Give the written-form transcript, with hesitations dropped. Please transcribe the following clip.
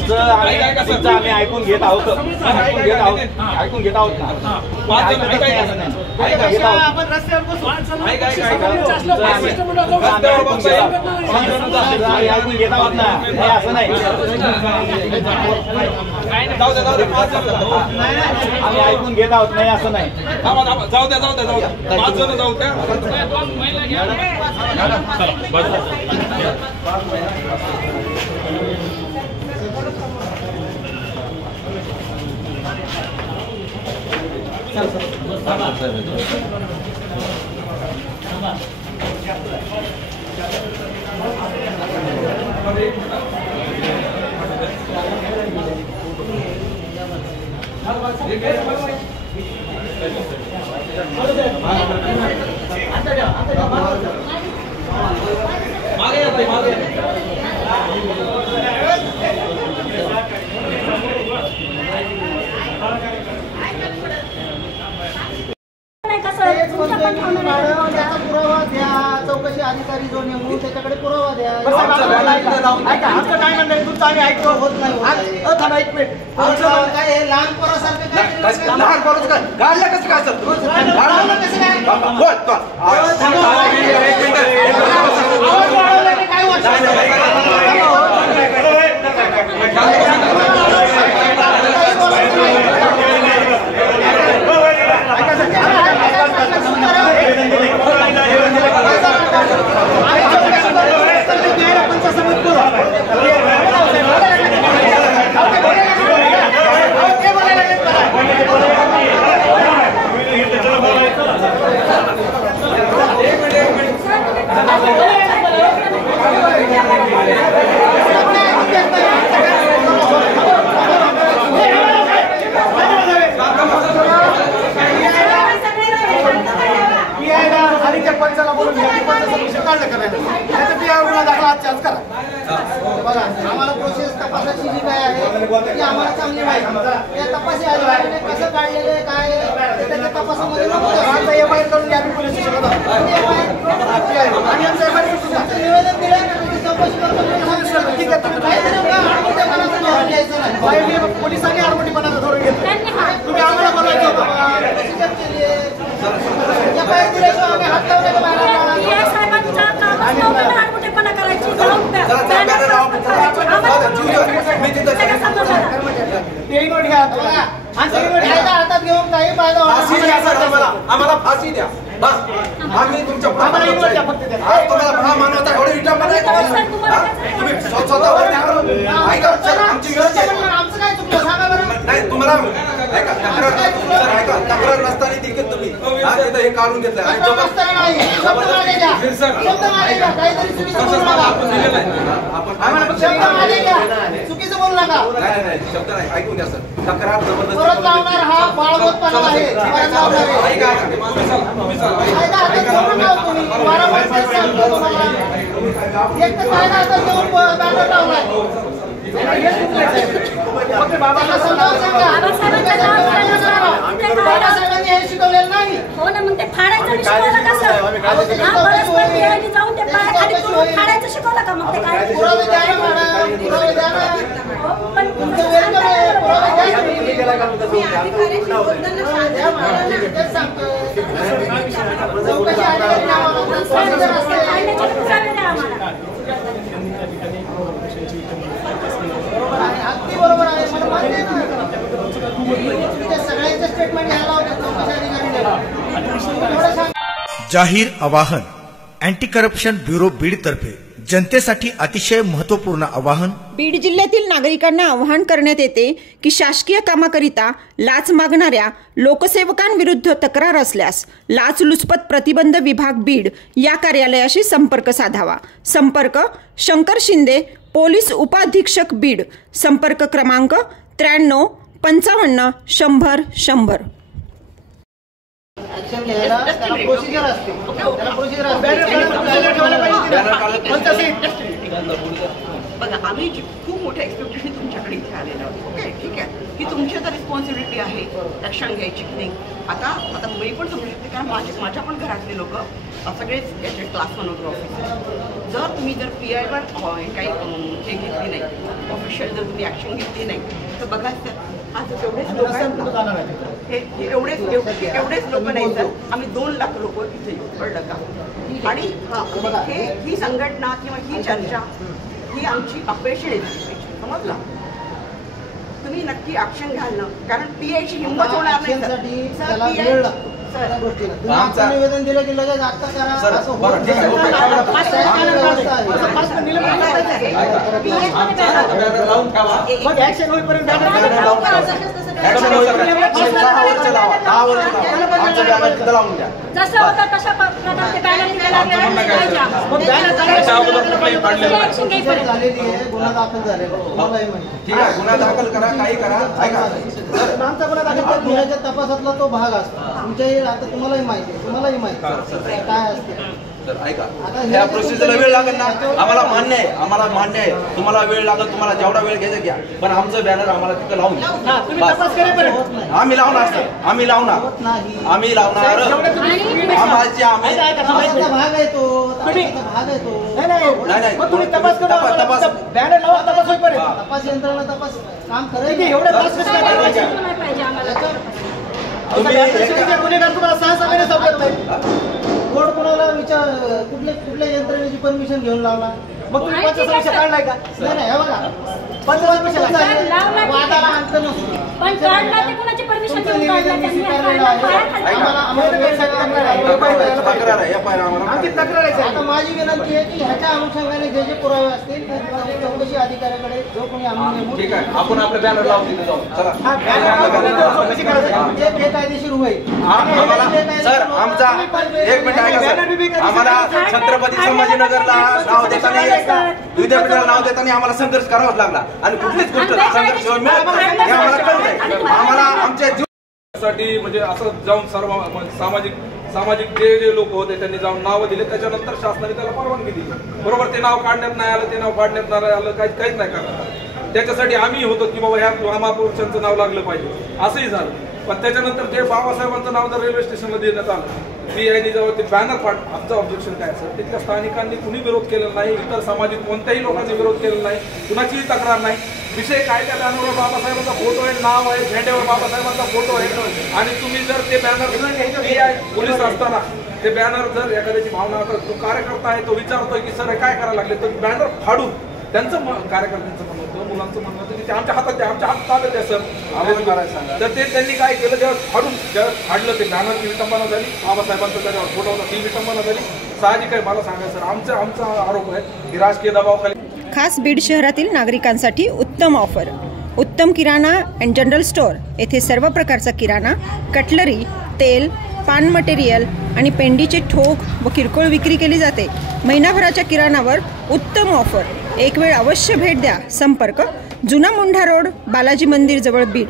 आम्ही ऐकून घेत आहोत ऐकून घेत आहोत ना आपण रस्त्यावर ऐकून घेत आहोत ना असं नाही आम्ही ऐकून घेत आहोत नाही असं नाही जाऊ द्या 5 जण जाऊ द्या चौकशी अधिकारी जो नेमून त्याच्याकडे पुरावा द्या. आमचं काय म्हणणं आहे तुमचं आम्ही ऐकतो होत नाही थांबा एक मिनिट काय हे लहान पोरासारखं लहान पोराचं काय गाडलं कसं काय असतं आम्हाला प्रोसेस तपासाची जी काय आहे ती आम्हाला चांगली माहिती त्या तपासी अधिकाऱ्याने कसं काढलेलं आहे काय त्याच्या तपासामध्ये एफआयआर करून घ्या पोलीस स्टेशनला आणि आमचं एफआयआर सुद्धा निवेदन दिलं चौकशी करतो ठीक आहे पोलिसांनी आडमोठीपणाचं धोरण घेतलं तुम्ही आम्हाला बोलायचं एफआयआर दिल्याशिवाय आम्ही हात हातात घेऊन काही फायदा आम्हाला फाशी द्या बस आम्ही तुमच्या तुम्हाला मानवता एवढे तुम्ही स्वतःवर आमचं काय चुकलं सांगा बरं नाही तुम्हाला ऐका तक्रार नसताना देखील तुम्ही हे काढून घेतलं चुकीचं बोलू नका नाही शब्द नाही ऐकून घ्या सर तक्रार परत लावणार हा बाळगोतपणा आहे एक तर कायदा आता घेऊन बॅनर लावलाय बाबासाहेबांनी हे शिकवलेलं नाही हो ना मग ते फाडायचं शिकवलं कसं जाऊन ते फाडायचं शिकवलं का मग ते काय पुरावे द्या ना मॅडम पुरावे द्या ना तुमचं वेलकम आहे पुरावे द्या सांगतो चौकशी अगदी बरोबर आहे मला मान्य आहे ना सगळ्यांचं स्टेटमेंट घ्यायला होतं चौकशी अधिकारी जाहीर आवाहन अँटी करप्शन ब्युरो बीड तर्फे जनतेसाठी अतिशय महत्त्वपूर्ण आवाहन. बीड जिल्ह्यातील नागरिकांना आवाहन करण्यात येते की शासकीय कामाकरिता लाच मागणाऱ्या लोकसेवकांविरुद्ध तक्रार असल्यास लाचलुचपत प्रतिबंध विभाग बीड या कार्यालयाशी संपर्क साधावा. संपर्क शंकर शिंदे पोलीस उपाधीक्षक बीड. संपर्क क्रमांक 93 55 100 100. ऍक्शन घ्यायला त्याला प्रोसिजर असते बघा आम्ही खूप मोठ्या एक्सपेक्टेशन तुमच्याकडे इथे आलेलो आहोत. ओके ठीक आहे ही तुमची आता रिस्पॉन्सिबिलिटी आहे ऍक्शन घ्यायची नाही. आता मी पण समजू शकते कारण माझ्या पण घरातले लोक सगळेच याचे क्लास 1 ऑफिसर जर तुम्ही PI-वर काही हे घेतली नाही, ऑफिशियल जर तुम्ही ॲक्शन घेतली नाही तर बघा आज तेवढेच लोक आहेत, एवढेच लोक नाही तर आम्ही 2 लाख लोक इथे येऊ, कळलं का? आणि ही संघटना किंवा ही चर्चा ही आमची अपयशी आहे, समजला? तुम्ही नक्की ॲक्शन घ्याल ना, कारण PI-ची हिंमत होणार नाही निवेदन दिलं की लगेच आता करा असं जसं होतं तशा प्रकारचे झालेली आहे, गुन्हा दाखल झालेला मलाही माहिती. ठीक आहे, गुन्हा दाखल करा, काही करा. आमचा गुन्हा दाखल तर गुन्ह्याच्या तपासातला तो भाग असतो. तुमच्याही आता तुम्हालाही माहिती काय असते. तर ऐका, ह्या प्रोसिजरला वेळ लागेल ना, आम्हाला मान्य आहे, तुम्हाला वेळ लागेल, तुम्हाला जेवढा वेळ घ्यायचा घ्या, पण आमचं बॅनर आम्हाला तिथं लावून आम्ही लावणार सर, आम्ही लावणार भाग आहे तो नाही तपास यंत्रणा तपास काम गुन्हेगार तुम्हाला कोण कोणाला कुठल्या यंत्रणेची परमिशन घेऊन लावला? मग तुम्ही पंचसदस्य काढलाय का? नाही, हे बघा पंचसदस्य वादाला अंत नसतो. पण काढला ते कोणाची परमिशन घेऊन काढला? आमची तक्रार आहे. आता माझी विनंती आहे की ह्याच्या अनुषंगाने जे पुरावे असतील चौकशी अधिकाऱ्याकडे जो कोणी आम्ही ठीक आहे, आपण आपलं बॅनर लावून दिलं जाऊ. चला बेकायदेशीर होईल. सर आमचा एक मिनिट ऐका सर, आम्हाला छत्रपती संभाजीनगरला नाव देताना विद्यापीठाला नाव देताना आम्हाला संघर्ष करावाच लागला आणि कुठलीच गोष्ट संघर्ष मिळत नाही हे आम्हाला कळतंय. आम्हाला आमच्या साठी म्हणजे असं जाऊन सर्व सामाजिक जे लोक होते त्यांनी जाऊन नावं दिले, त्याच्यानंतर शासनाने त्याला परवानगी दिली. बरोबर, ते नाव काढण्यात नाही आलं, ते नाव काढण्यात नाही आलं, काहीच नाही करणार. त्याच्यासाठी आम्ही होतो की बाबा ह्या महापुरुषांचं नाव लागलं पाहिजे, असंही झालं. पण त्याच्यानंतर जे बाबासाहेबांचं नाव जर रेल्वे स्टेशनला देण्यात आलं, PI-नी जेव्हा ते बॅनर आमचं ऑब्जेक्शन काय सर, तिथल्या स्थानिकांनी कुणी विरोध केलेला नाही, इतर सामाजिक कोणत्याही लोकांनी विरोध केलेला नाही, कुणाचीही तक्रार नाही. विषय काय, त्या बॅनरवर बाबासाहेबांचा फोटो आहे, नाव आहे, झेंड्यावर बाबासाहेबांचा फोटो आहे. आणि तुम्ही जर ते बॅनर PI पोलीस असताना ते बॅनर जर एखाद्याची भावना, तो कार्यकर्ता आहे तो विचारतोय की सर काय करायला लागले, तर बॅनर फाडून त्यांचं कार्यकर्त्यांचं म्हणणं होतं, मुलांचं म्हणणं होतं की ते आमच्या हातात द्या, आमच्या हातात आलं द्या सर. तर ते त्यांनी काय केलं, जेव्हा फाडलं ते बॅनरची विटंबना झाली, बाबासाहेबांचा त्याच्यावर फोटो होता, ती विटंबना झाली. साहजिक आहे, मला सांगा सर, आमचा आरोप आहे की राजकीय दबावाखाली. खास बीड शहरातील नागरिकांसाठी उत्तम ऑफर. उत्तम किराणा अँड जनरल स्टोअर येथे सर्व प्रकारचा किराणा, कटलरी, तेल, पान मटेरियल आणि पेंडीचे ठोक व किरकोळ विक्री केली जाते. महिनाभराच्या किराणावर उत्तम ऑफर. एक वेळ अवश्य भेट द्या. संपर्क जुना मुंढा रोड, बालाजी मंदिर जवळ, बीड.